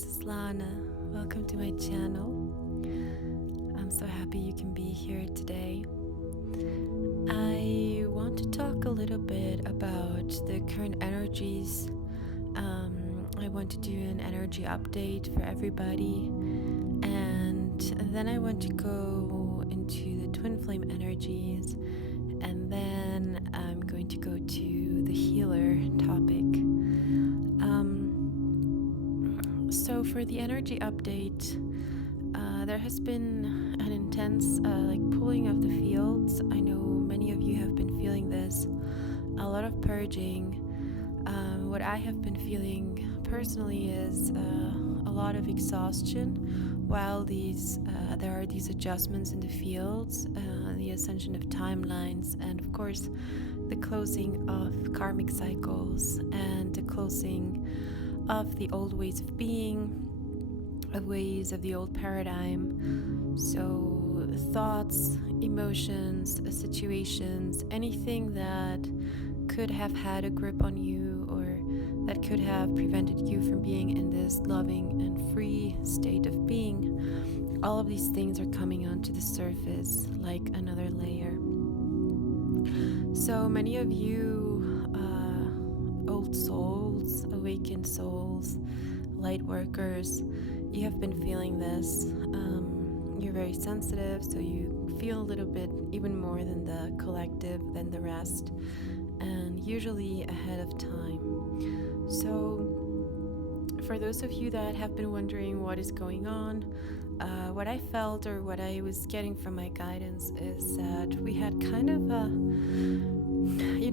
this is Lana. Welcome to my channel. I'm so happy you can be here today. I want to talk a little bit about the current energies. I want to do an energy update for everybody, and then I want to go into the twin flame energies, and then I'm going to go to the healer topic. So for the energy update, there has been an intense pulling of the fields. I know many of you have been feeling this, a lot of purging. What I have been feeling personally is a lot of exhaustion, while there are these adjustments in the fields, the ascension of timelines, and of course the closing of karmic cycles and the closing of the old ways of being, of ways of the old paradigm. So thoughts, emotions, situations, anything that could have had a grip on you or that could have prevented you from being in this loving and free state of being, all of these things are coming onto the surface like another layer. So many of you old souls, awakened souls, light workers, you have been feeling this. You're very sensitive, so you feel a little bit even more than the collective, than the rest, and usually ahead of time. So for those of you that have been wondering what is going on, what I felt or what I was getting from my guidance is that we had kind of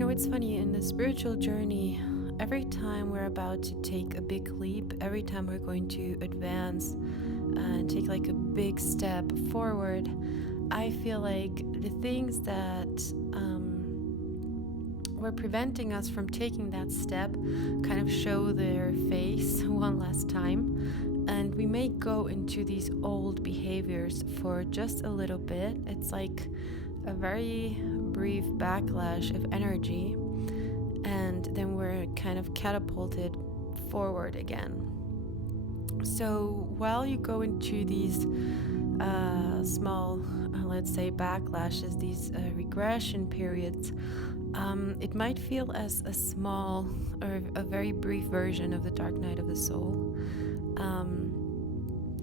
it's funny, in the spiritual journey, every time we're about to take a big leap, every time we're going to advance and take like a big step forward, I feel like the things that were preventing us from taking that step kind of show their face one last time, and we may go into these old behaviors for just a little bit. It's like a very brief backlash of energy, and then we're kind of catapulted forward again. So while you go into these small, let's say, backlashes, these regression periods, it might feel as a small or a very brief version of the dark night of the soul,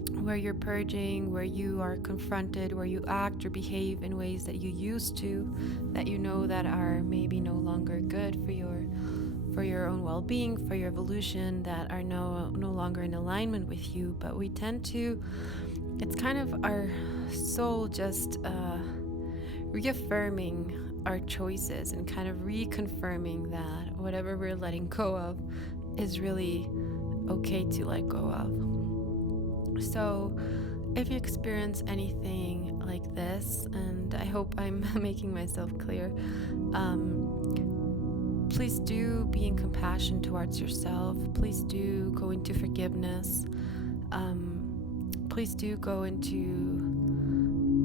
where you're purging, where you are confronted, where you act or behave in ways that you used to, that you know that are maybe no longer good for your own well-being, for your evolution, that are no longer in alignment with you. But we tend to, it's kind of our soul just reaffirming our choices and kind of reconfirming that whatever we're letting go of is really okay to let go of. So if you experience anything like this, and I hope I'm making myself clear, please do be in compassion towards yourself. Please do go into forgiveness. Please do go into,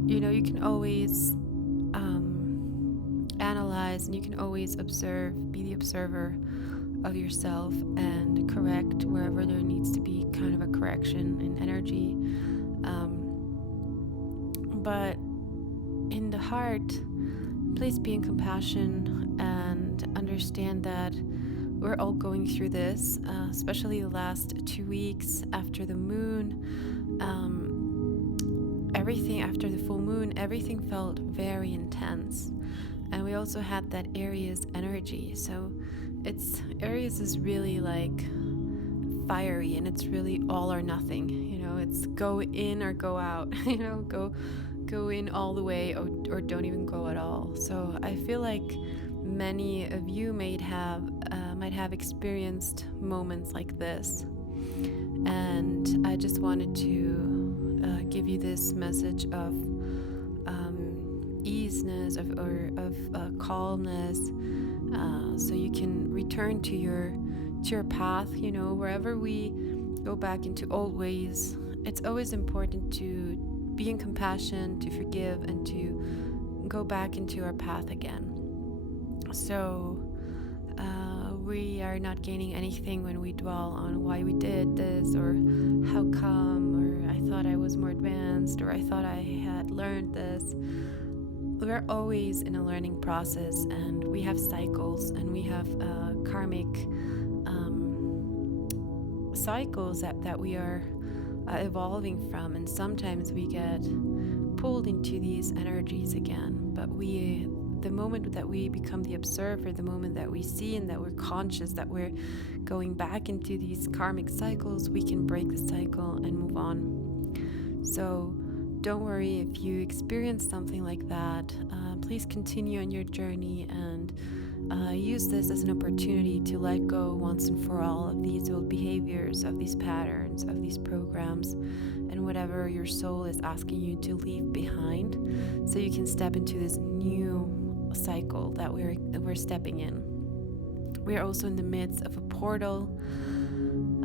you can always analyze, and you can always observe, be the observer of yourself and correct wherever there needs to be kind of a correction in energy. But in the heart, please be in compassion and understand that we're all going through this, especially the last 2 weeks after the moon. Everything after the full moon, everything felt very intense. And we also had that Aries energy. So Aries is really like fiery, and it's really all or nothing. It's go in or go out. Go in all the way or don't even go at all. So I feel like many of you might have experienced moments like this, and I just wanted to give you this message of easiness, of calmness, so you can return to your path. Wherever we go back into old ways, it's always important to be in compassion, to forgive, and to go back into our path again. So we are not gaining anything when we dwell on why we did this, or how come, or I thought I was more advanced, or I thought I had learned this. We're always in a learning process, and we have cycles, and we have karmic cycles that we are evolving from, and sometimes we get pulled into these energies again. But the moment that we become the observer, the moment that we see and that we're conscious that we're going back into these karmic cycles, we can break the cycle and move on. So don't worry if you experience something like that. Please continue on your journey and use this as an opportunity to let go once and for all of these old behaviors, of these patterns, of these programs, and whatever your soul is asking you to leave behind, so you can step into this new cycle that we're stepping in. We are also in the midst of a portal,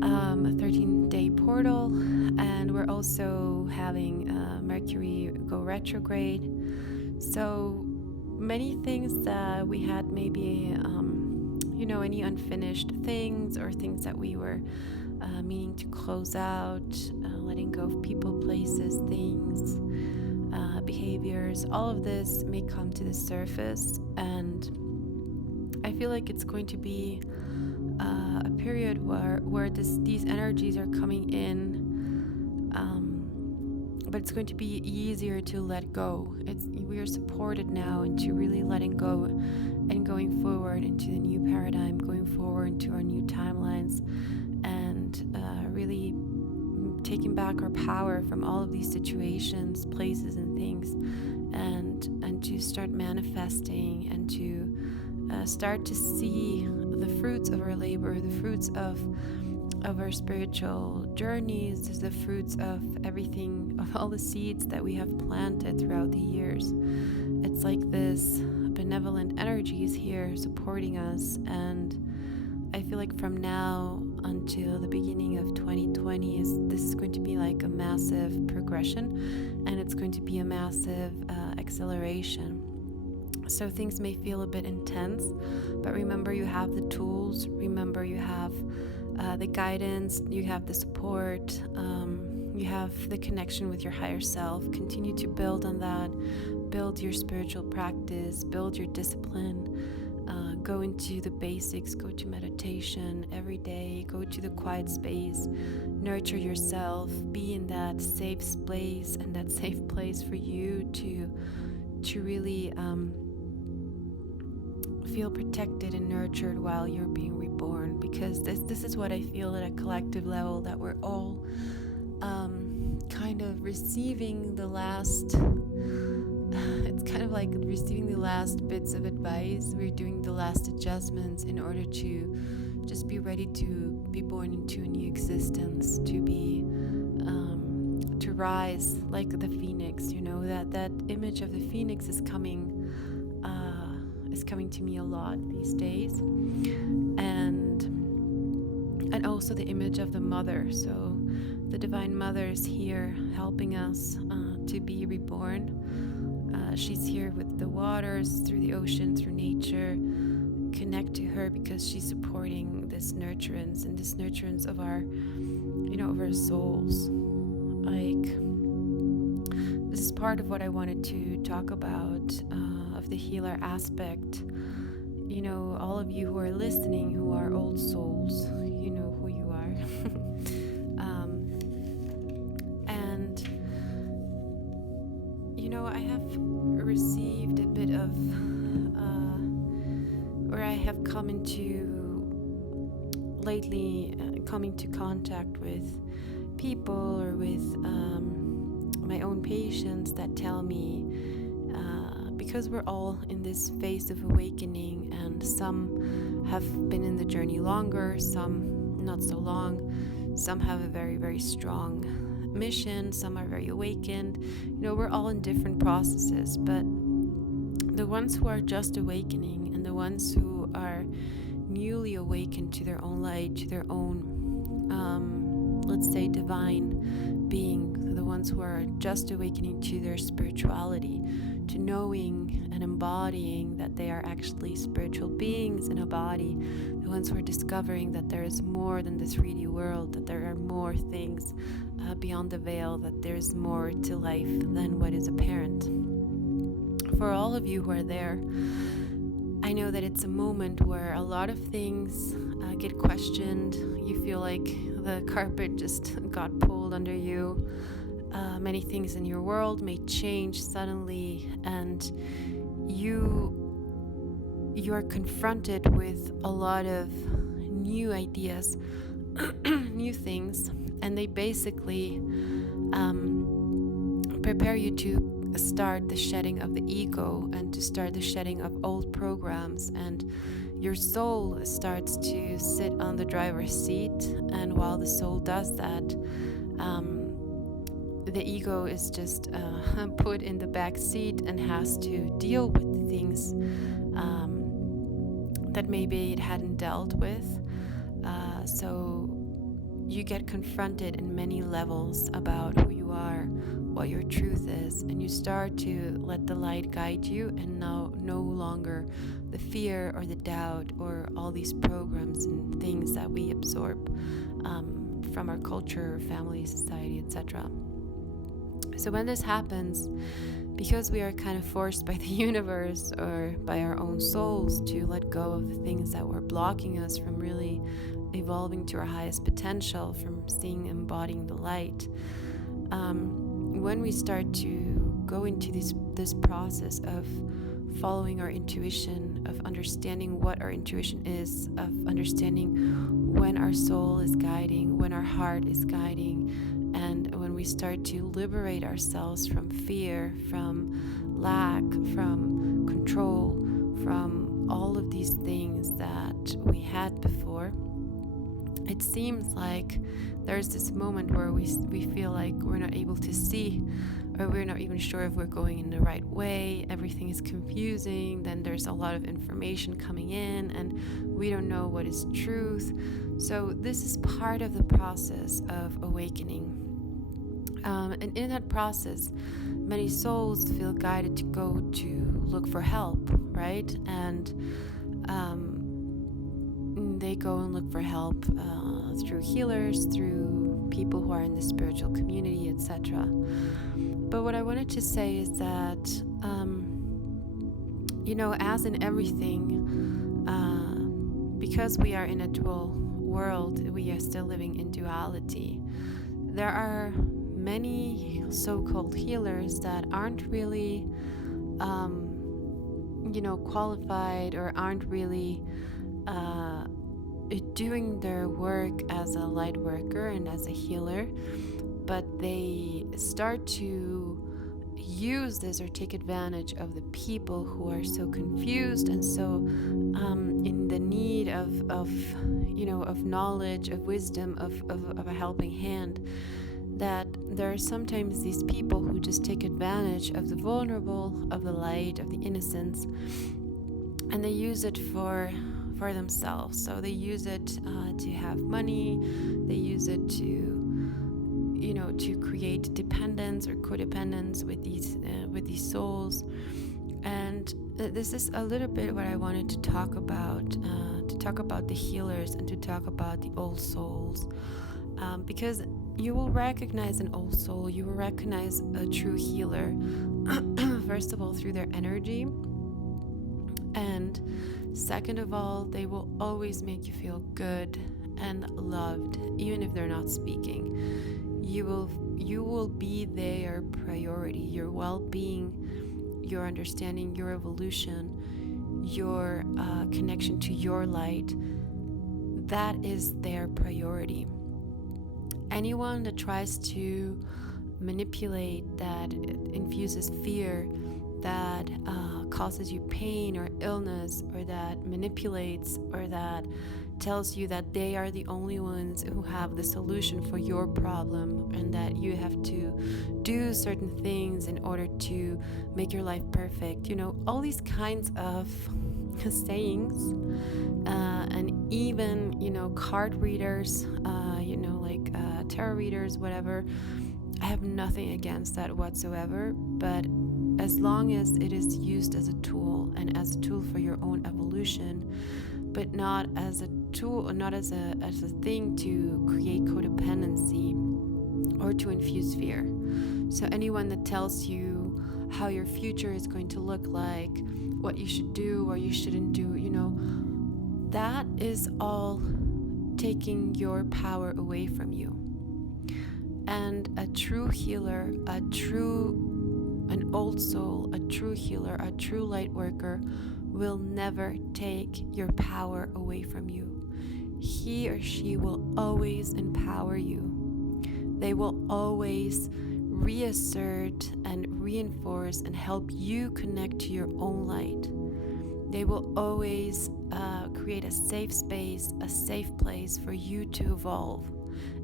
a 13-day portal, and we're also having Mercury go retrograde. So many things that we had maybe any unfinished things, or things that we were meaning to close out, letting go of people, places, things, behaviors, all of this may come to the surface, and I feel like it's going to be a period where these energies are coming in, but it's going to be easier to let go. We are supported now into really letting go and going forward into the new paradigm, going forward into our new timelines, and really taking back our power from all of these situations, places, and things, and to start manifesting, and to start to see the fruits of our labor, the fruits of our spiritual journeys, the fruits of everything, of all the seeds that we have planted throughout the years. It's like this benevolent energy is here supporting us, and I feel like from now until the beginning of 2020 this is going to be like a massive progression, and it's going to be a massive acceleration. So things may feel a bit intense, but remember, you have the tools, remember you have the guidance, you have the support, you have the connection with your higher self. Continue to build on that, build your spiritual practice, build your discipline, go into the basics, go to meditation every day, go to the quiet space, nurture yourself, be in that safe place, and that safe place for you to really feel protected and nurtured while you're being reborn, because this is what I feel at a collective level, that we're all kind of receiving the last it's kind of like receiving the last bits of advice. We're doing the last adjustments in order to just be ready to be born into a new existence, to be to rise like the phoenix. That image of the phoenix is coming to me a lot these days, and also the image of the mother. So the divine mother is here helping us to be reborn. She's here with the waters, through the ocean, through nature. Connect to her, because she's supporting this nurturance, and this nurturance of our of our souls. Like, this is part of what I wanted to talk about, of the healer aspect. All of you who are listening, who are old souls, you know who you are. I have received a bit of, or I have come into contact with people, or with my own patients, that tell me, because we're all in this phase of awakening, and some have been in the journey longer, some not so long, some have a very, very strong mission, some are very awakened. We're all in different processes, but the ones who are just awakening, and the ones who are newly awakened to their own light, to their own let's say divine being, the ones who are just awakening to their spirituality, to knowing and embodying that they are actually spiritual beings in a body, once we're discovering that there is more than this 3D world, that there are more things beyond the veil, that there's more to life than what is apparent. For all of you who are there, I know that it's a moment where a lot of things get questioned. You feel like the carpet just got pulled under you. Many things in your world may change suddenly, and you are confronted with a lot of new ideas, new things, and they basically prepare you to start the shedding of the ego and to start the shedding of old programs, and your soul starts to sit on the driver's seat. And while the soul does that, the ego is just put in the back seat and has to deal with the things that maybe it hadn't dealt with. So you get confronted in many levels about who you are, what your truth is, and you start to let the light guide you, and now no longer the fear or the doubt or all these programs and things that we absorb from our culture, family, society, etc. So when this happens, because we are kind of forced by the universe or by our own souls to let go of the things that were blocking us from really evolving to our highest potential, from seeing, embodying the light, when we start to go into this process of following our intuition, of understanding what our intuition is, of understanding when our soul is guiding, when our heart is guiding, and when we start to liberate ourselves from fear, from lack, from control, from all of these things that we had before, it seems like there's this moment where we feel like we're not able to see, or we're not even sure if we're going in the right way. Everything is confusing. Then there's a lot of information coming in, and we don't know what is truth. So this is part of the process of awakening. And in that process, many souls feel guided to go to look for help, right? And they go and look for help through healers, through people who are in the spiritual community, etc. But what I wanted to say is that, as in everything, because we are in a dual world, we are still living in duality. There are many so-called healers that aren't really, qualified, or aren't really doing their work as a light worker and as a healer, but they start to use this or take advantage of the people who are so confused and so in the need of knowledge, of wisdom, of a helping hand, that there are sometimes these people who just take advantage of the vulnerable, of the light, of the innocence, and they use it for themselves. So they use it to have money, they use it to create dependence or codependence with these souls. And this is a little bit what I wanted to talk about the healers and to talk about the old souls, because you will recognize an old soul, you will recognize a true healer first of all through their energy, and second of all, they will always make you feel good and loved, even if they're not speaking. You will be their priority. Your well-being, your understanding, your evolution, your connection to your light, that is their priority. Anyone that tries to manipulate, that infuses fear, that causes you pain or illness, or that manipulates, or that tells you that they are the only ones who have the solution for your problem, and that you have to do certain things in order to make your life perfect, all these kinds of sayings, and even card readers, like tarot readers, whatever. I have nothing against that whatsoever, but as long as it is used as a tool, and as a tool for your own evolution, but not as a tool, not as a thing to create codependency or to infuse fear. So anyone that tells you how your future is going to look like, what you should do or you shouldn't do, that is all taking your power away from you. And a true healer, an old soul, a true healer, a true light worker will never take your power away from you. He or she will always empower you. They will always reassert and reinforce and help you connect to your own light. They will always create a safe space, a safe place for you to evolve.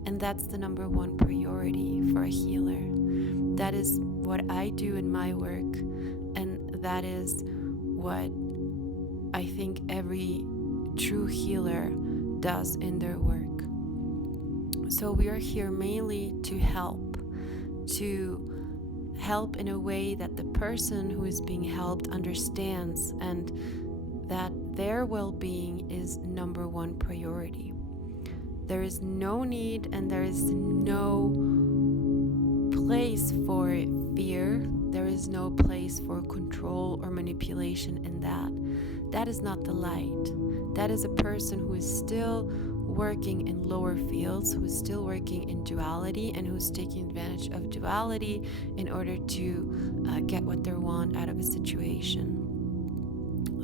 And that's the number one priority for a healer. That is what I do in my work, and that is what I think every true healer does in their work. So we are here mainly to help in a way that the person who is being helped understands, and that their well-being is number one priority. There is no need and there is no place for fear. There is no place for control or manipulation in that. That is not the light. That is a person who is still working in lower fields, who is still working in duality, and who's taking advantage of duality in order to get what they want out of a situation.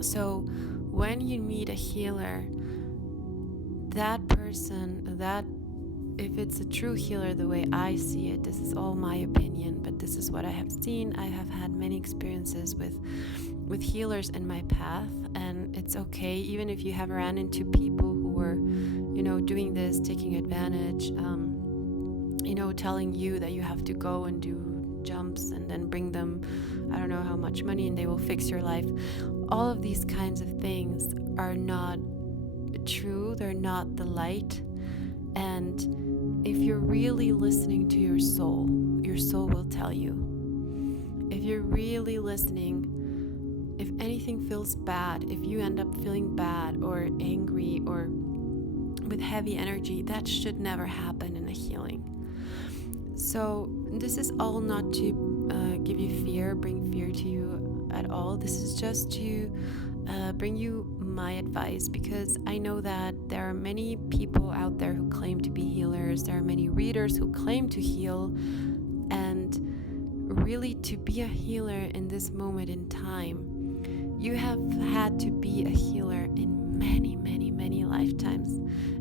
So when you meet a healer, that person, if it's a true healer the way I see it, this is all my opinion, but this is what I have seen. I have had many experiences with healers in my path, and it's okay, even if you have ran into people who were, doing this, taking advantage, telling you that you have to go and do jumps and then bring them, I don't know how much money, and they will fix your life. All of these kinds of things are not true. They're not the light. And if you're really listening to your soul will tell you. If you're really listening, if anything feels bad, if you end up feeling bad or angry or with heavy energy, that should never happen in a healing. So this is all not to give you fear, bring fear to you at all. This is just to bring you my advice, because I know that there are many people out there who claim to be healers. There are many readers who claim to heal, and really to be a healer in this moment in time, you have had to be a healer in many, many, many lifetimes.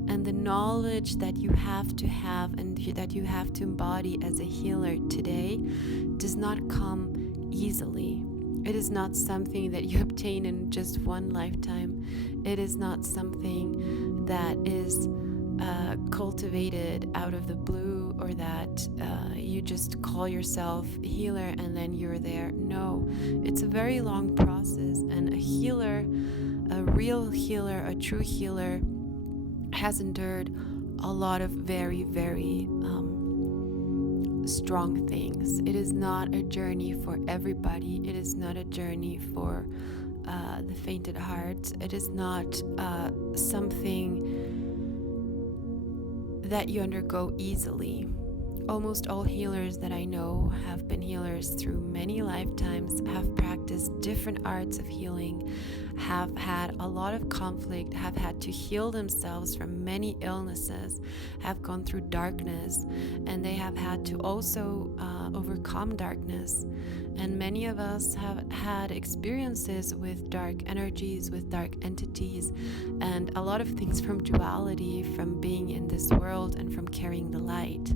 And the knowledge that you have to have and that you have to embody as a healer today does not come easily. It is not something that you obtain in just one lifetime. It is not something that is cultivated out of the blue, or that you just call yourself healer and then you're there. No, it's a very long process, and a healer, a real healer, a true healer has endured a lot of very, very strong things. It is not a journey for everybody. It is not a journey for the faint at heart. It is not something that you undergo easily. Almost all healers that I know have been healers through many lifetimes, have practiced different arts of healing, have had a lot of conflict, have had to heal themselves from many illnesses, have gone through darkness, and they have had to also overcome darkness. And many of us have had experiences with dark energies, with dark entities, and a lot of things from duality, from being in this world and from carrying the light.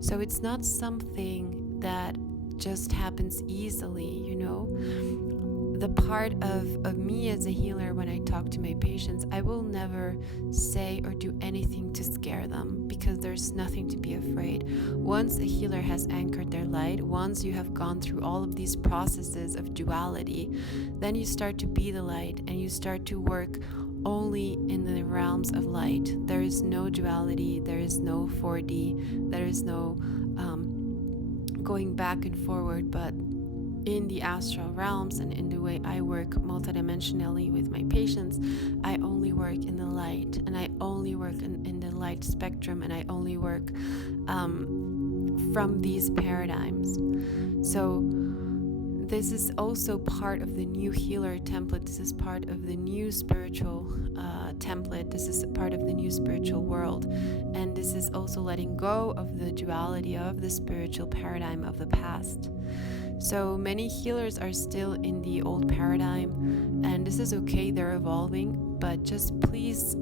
So it's not something that just happens easily, The part of me as a healer, when I talk to my patients, I will never say or do anything to scare them, because there's nothing to be afraid. Once a healer has anchored their light, once you have gone through all of these processes of duality, then you start to be the light, and you start to work only in the realms of light. There is no duality, there is no 4D, there is no going back and forward, but in the astral realms and in the way I work multidimensionally with my patients, I only work in the light, and I only work in the light spectrum, and I only work from these paradigms. So this is also part of the new healer template. This is part of the new spiritual template. This is part of the new spiritual world. And this is also letting go of the duality of the spiritual paradigm of the past. So many healers are still in the old paradigm, and this is okay, they're evolving, but just please,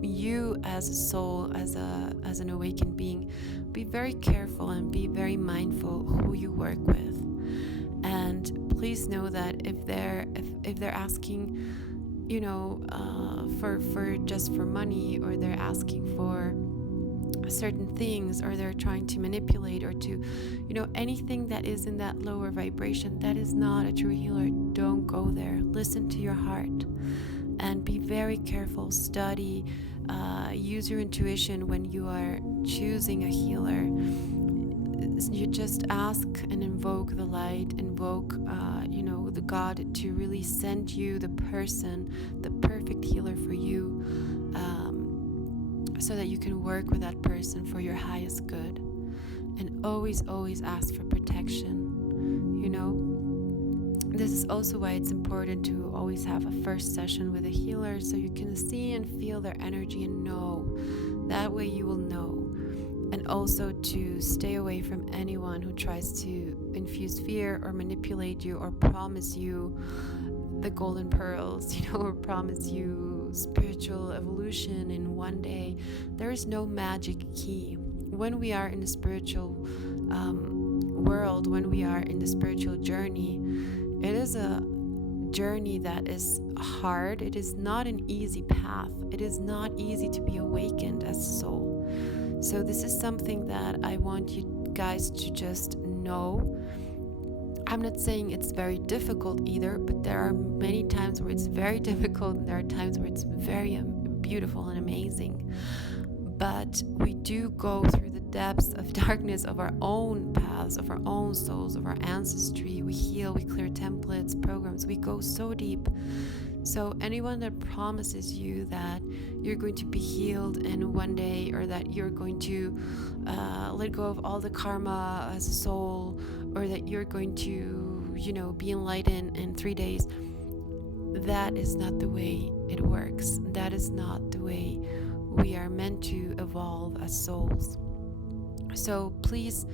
you as a soul, as an awakened being, be very careful and be very mindful who you work with. And please know that if they're asking, for money, or they're asking for certain things, or they're trying to manipulate, or to, anything that is in that lower vibration, that is not a true healer. Don't go there. Listen to your heart and be very careful. Study, use your intuition when you are choosing a healer. You just ask and invoke the light, invoke the God to really send you the person, the perfect healer for you, so that you can work with that person for your highest good. And always ask for protection. This is also why it's important to always have a first session with a healer, so you can see and feel their energy and know. That way you will know. And also to stay away from anyone who tries to infuse fear or manipulate you or promise you the golden pearls, or promise you spiritual evolution in one day. There is no magic key. When we are in the spiritual world, when we are in the spiritual journey, it is a journey that is hard. It is not an easy path. It is not easy to be awakened as a soul. So this is something that I want you guys to just know. I'm not saying it's very difficult either, but there are many times where it's very difficult, and there are times where it's very beautiful and amazing. But we do go through the depths of darkness of our own paths, of our own souls, of our ancestry. We heal, we clear templates, programs. We go so deep. So anyone that promises you that you're going to be healed in one day, or that you're going to let go of all the karma as a soul, or that you're going to, be enlightened in 3 days, that is not the way it works. That is not the way we are meant to evolve as souls. So please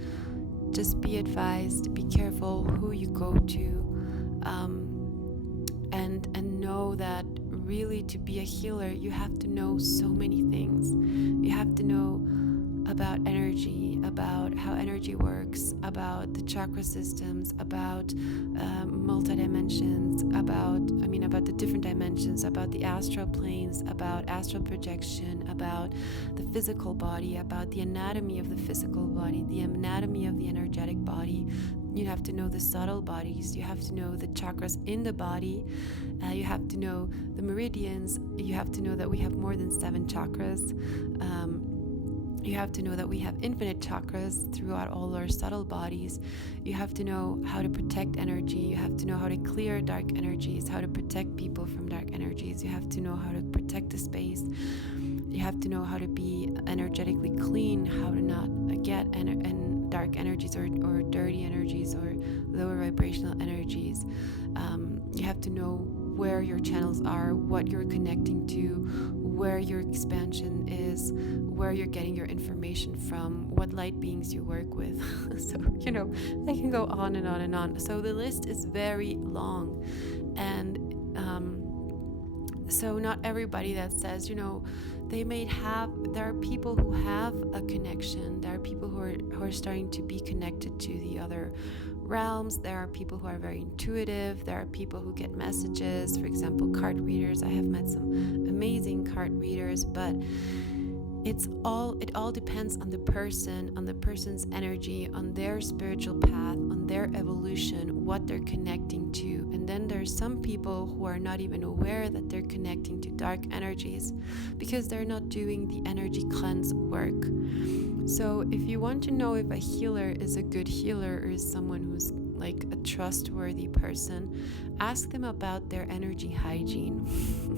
just be advised, be careful who you go to, and know that really to be a healer, you have to know so many things. You have to know about energy, about how energy works, about the chakra systems, about multi-dimensions, about the different dimensions, about the astral planes, about astral projection, about the physical body, about the anatomy of the physical body, the anatomy of the energetic body. You have to know the subtle bodies. You have to know the chakras in the body. You have to know the meridians. You have to know that we have more than 7 chakras. You have to know that we have infinite chakras throughout all our subtle bodies. You have to know how to protect energy. You have to know how to clear dark energies, how to protect people from dark energies. You have to know how to protect the space. You have to know how to be energetically clean, how to not get dark energies or dirty energies or lower vibrational energies. You have to know where your channels are, what you're connecting to, where your expansion is, where you're getting your information from, what light beings you work with. So, I can go on and on and on. So the list is very long. And so not everybody that says, there are people who have a connection. There are people who are starting to be connected to the other realms. There are people who are very intuitive. There are people who get messages, for example, card readers. I have met some amazing card readers, but it all depends on the person, on the person's energy, on their spiritual path, on their evolution, what they're connecting to. And then there's some people who are not even aware that they're connecting to dark energies because they're not doing the energy cleanse work. So if you want to know if a healer is a good healer or is someone who's like a trustworthy person, ask them about their energy hygiene.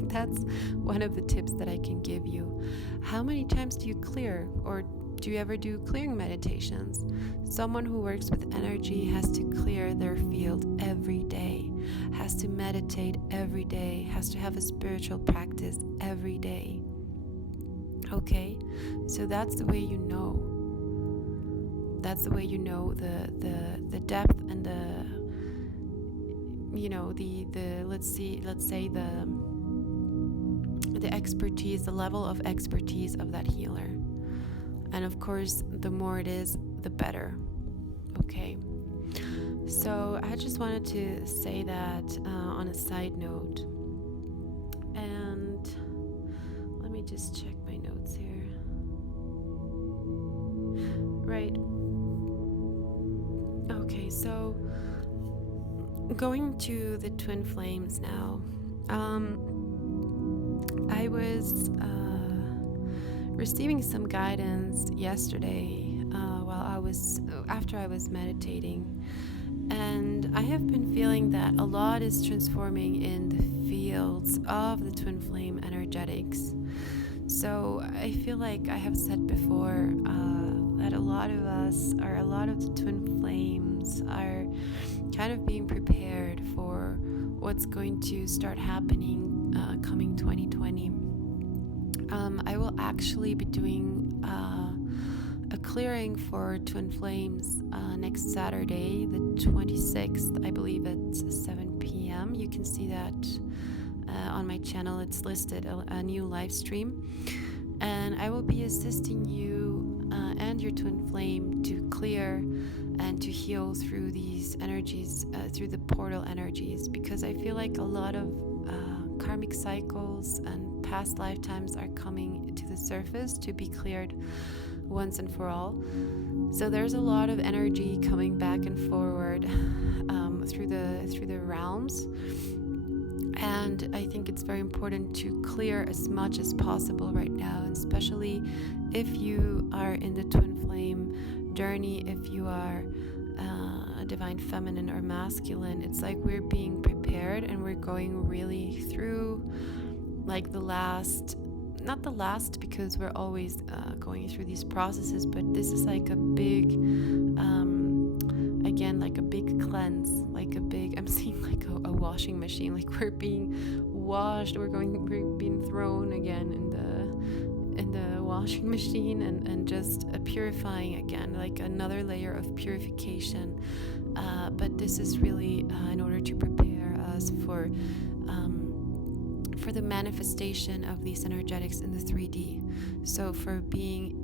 That's one of the tips that I can give you. How many times do you clear, or do you ever do clearing meditations? Someone who works with energy has to clear their field every day, has to meditate every day, has to have a spiritual practice every day. Okay, so that's the way you know. That's the way you know the depth and the, you know, the let's say the expertise, the level of expertise of that healer. And of course, the more it is, the better. Okay. So I just wanted to say that on a side note. And let me just check my notes here. Right. Okay, so going to the twin flames now. I was receiving some guidance yesterday after I was meditating, and I have been feeling that a lot is transforming in the fields of the twin flame energetics. So I feel like I have said before that a lot of the twin flames are kind of being prepared for what's going to start happening coming 2020. I will actually be doing a clearing for twin flames next Saturday, the 26th, I believe at 7 p.m. You can see that on my channel. It's listed, a new live stream. And I will be assisting you and your twin flame to clear and to heal through these energies, through the portal energies, because I feel like a lot of karmic cycles and past lifetimes are coming to the surface to be cleared once and for all. So there's a lot of energy coming back and forward through the realms, and I think it's very important to clear as much as possible right now, and especially if you are in the twin flame journey, if you are a divine feminine or masculine. It's like we're being prepared and we're going really through like not the last, because we're always going through these processes, but this is like a big again, like a big cleanse, I'm seeing like a washing machine, like we're being washed, we're being thrown again in the washing machine, and just purifying again, like another layer of purification. But this is really in order to prepare us for the manifestation of these energetics in the 3D. So for being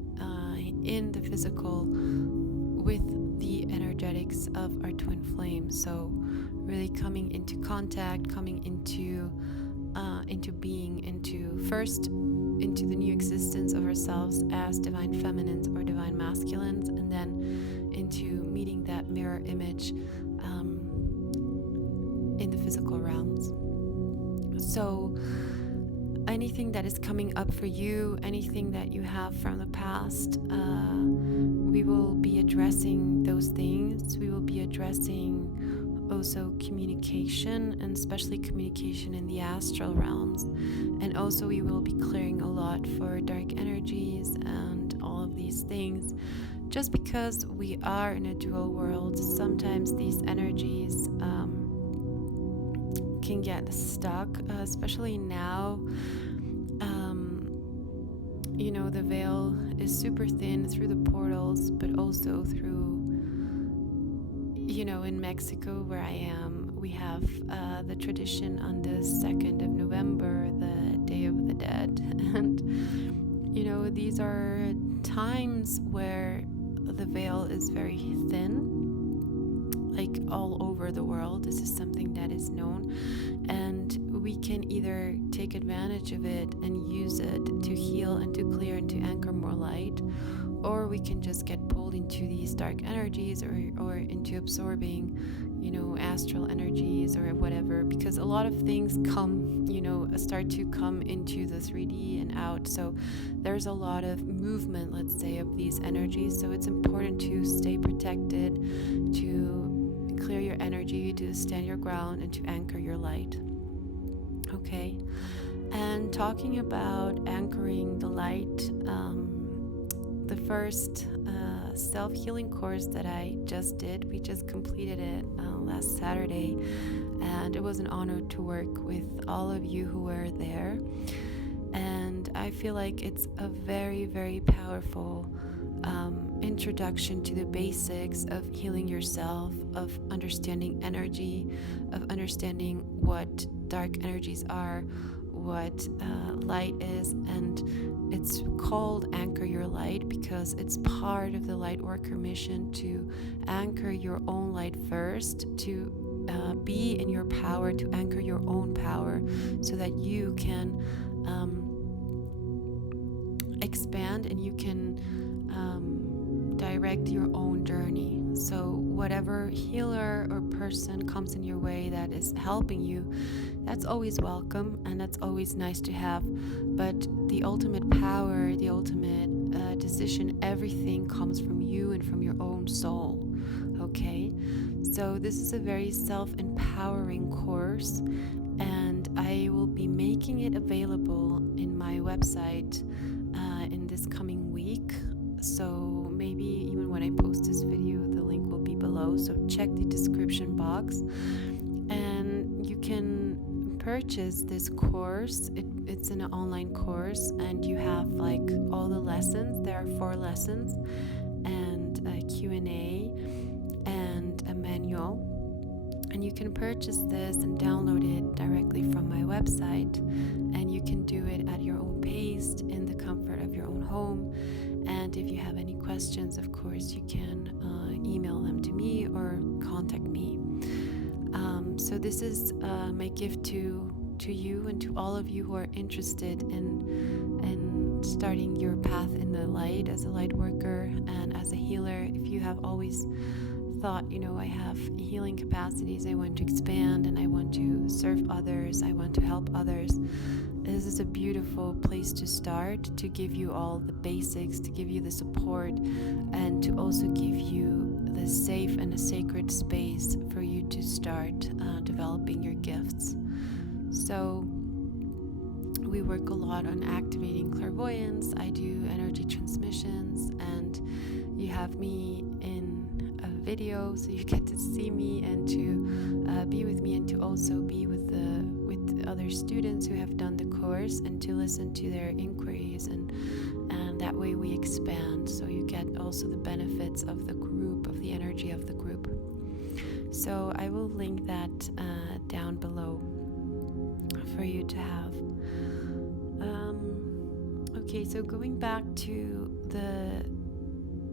in the physical with the energetics of our twin flame. So really coming into contact, coming into being, into the new existence of ourselves as divine feminines or divine masculines, and then into meeting that mirror image in the physical realms. So anything that is coming up for you, anything that you have from the past, we will be addressing those things. We will be addressing also communication, and especially communication in the astral realms. And also we will be clearing a lot for dark energies and all of these things. Just because we are in a dual world, sometimes these energies can get stuck, especially now. The veil is super thin through the portals, but also through, in Mexico where I am, we have the tradition on the 2nd of November, the Day of the Dead. And, these are times where the veil is very thin, like all over the world. This is something that is known, and we can either take advantage of it and use it to heal and to clear and to anchor more light, or we can just get pulled into these dark energies or into absorbing, astral energies or whatever, because a lot of things start to come into the 3D and out. So there's a lot of movement, let's say, of these energies. So it's important to stay protected, to clear your energy, to stand your ground, and to anchor your light. Okay, and talking about anchoring the light, the first self-healing course that I just did, we just completed it last Saturday, and it was an honor to work with all of you who were there. And I feel like it's a very, very powerful introduction to the basics of healing yourself, of understanding energy, of understanding what dark energies are, what light is. And it's called Anchor Your Light because it's part of the Lightworker mission to anchor your own light first, to be in your power, to anchor your own power, so that you can expand and you can direct your own journey. So whatever healer or person comes in your way that is helping you, that's always welcome and that's always nice to have. But the ultimate power, the ultimate decision, everything comes from you and from your own soul. Okay, so this is a very self-empowering course, and I will be making it available in my website in this coming week. So maybe even when I post this video, the link will be below, so check the description box and you can purchase this course. It's an online course, and you have like all the lessons. There are 4 lessons and a Q&A and a manual, and you can purchase this and download it directly from my website, and you can do it at your own pace in the comfort of your own home. And if you have any questions, of course you can email them to me or contact me. So this is my gift to you and to all of you who are interested in starting your path in the light as a light worker and as a healer. If you have always thought, I have healing capacities, I want to expand and I want to serve others, I want to help others, this is a beautiful place to start, to give you all the basics, to give you the support, and to also give you the safe and a sacred space for you to start developing your gifts. So we work a lot on activating clairvoyance. I do energy transmissions, and you have me in a video, so you get to see me and to be with me, and to also be with the other students who have done the course, and to listen to their inquiries, and that way we expand. So you get also the benefits of the group, of the energy of the group. So I will link that down below for you to have. Okay, so going back to the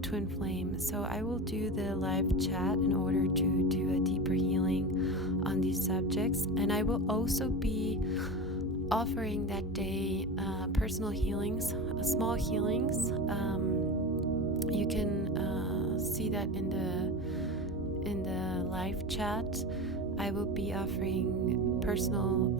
twin flame, so I will do the live chat in order to do a deeper healing on these subjects, and I will also be offering that day personal healings, small healings. You can see that in the live chat. I will be offering personal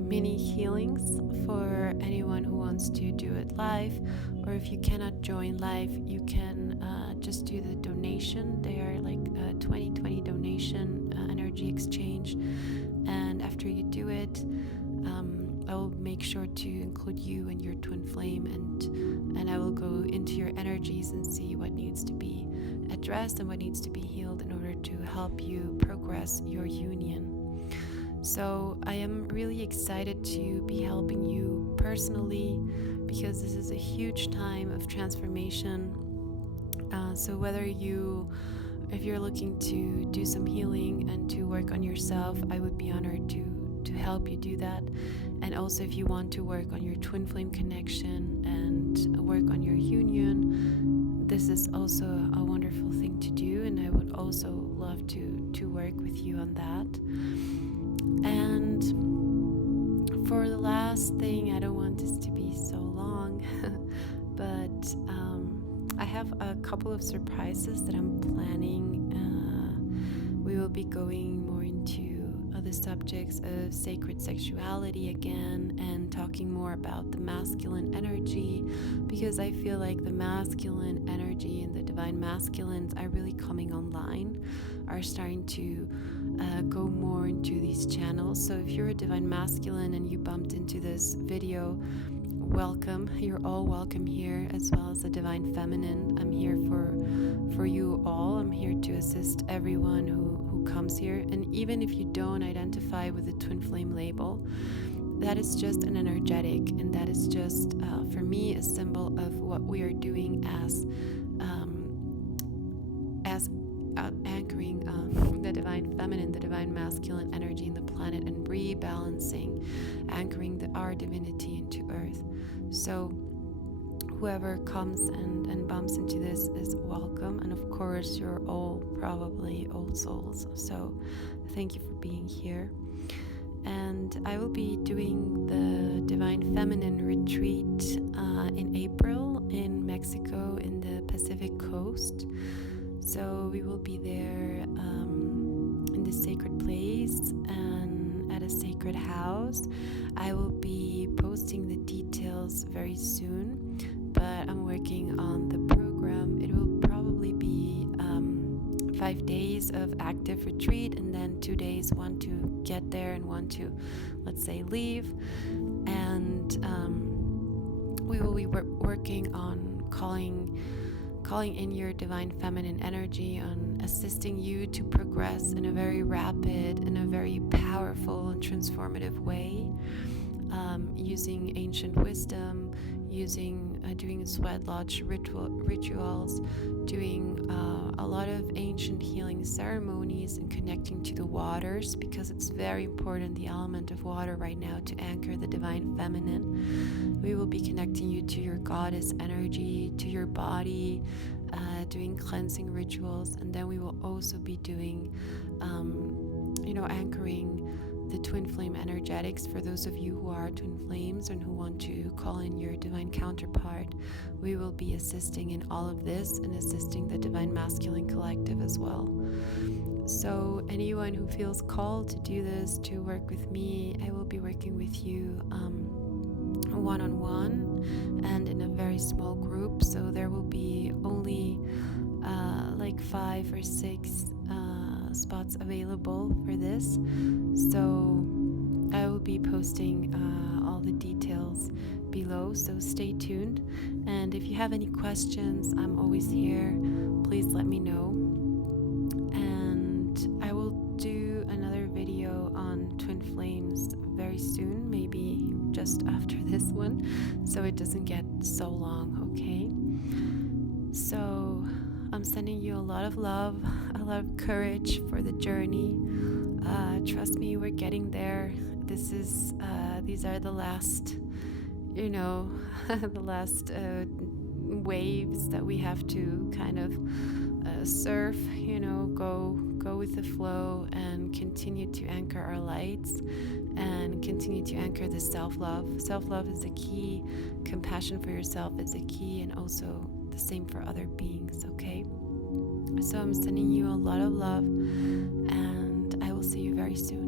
mini healings for anyone who wants to do it live, or if you cannot join live, you can just do the donation. They are like a 20/20 donation energy exchange, and after you do it, I will make sure to include you and your twin flame, and I will go into your energies and see what needs to be addressed and what needs to be healed in order to help you progress your union. So I am really excited to be helping you personally, because this is a huge time of transformation. So whether if you're looking to do some healing and to work on yourself, I would be honored to help you do that. And also if you want to work on your twin flame connection and work on your union, this is also a wonderful thing to do, and I would also love to work with you on that. And for the last thing, I don't want this to be so long, but I have a couple of surprises that I'm planning. We will be going more into the subjects of sacred sexuality again, and talking more about the masculine energy, because I feel like the masculine energy and the divine masculines are really coming online, are starting to go more into these channels. So if you're a divine masculine and you bumped into this video, welcome. You're all welcome here, as well as the divine feminine. I'm here for you all. I'm here to assist everyone who comes here. And even if you don't identify with the twin flame label, that is just an energetic, and that is just for me a symbol of what we are doing as anchoring the divine feminine, the divine masculine energy in the planet, and rebalancing, anchoring our divinity into earth. So whoever comes and bumps into this is welcome, and of course you're all probably old souls, so thank you for being here. And I will be doing the Divine Feminine retreat in April in Mexico, in the Pacific Coast. So we will be there in this sacred place and at a sacred house. I will be posting the details very soon, but I'm working on the program. It will probably be 5 days of active retreat, and then 2 days, one to get there and one to, let's say, leave. And we will be working on calling in your divine feminine energy, on assisting you to progress in a very rapid and a very powerful and transformative way, using ancient wisdom, doing sweat lodge rituals, doing a lot of ancient healing ceremonies, and connecting to the waters, because it's very important, the element of water right now, to anchor the divine feminine. We will be connecting you to your goddess energy, to your body, doing cleansing rituals, and then we will also be doing anchoring the twin flame energetics. For those of you who are twin flames and who want to call in your divine counterpart, we will be assisting in all of this and assisting the divine masculine collective as well. So anyone who feels called to do this, to work with me, I will be working with you one-on-one and in a very small group. So there will be only like 5 or 6 spots available for this. So I will be posting all the details below, so stay tuned. And if you have any questions, I'm always here. Please let me know. And I will do another video on twin flames very soon, maybe just after this one, so it doesn't get so long, okay? So I'm sending you a lot of love, a lot of courage for the journey. Trust me, we're getting there. These are the last, the last waves that we have to kind of surf, go with the flow and continue to anchor our lights and continue to anchor the self-love. Self-love is the key. Compassion for yourself is the key, and also the same for other beings, okay? So I'm sending you a lot of love, and I will see you very soon.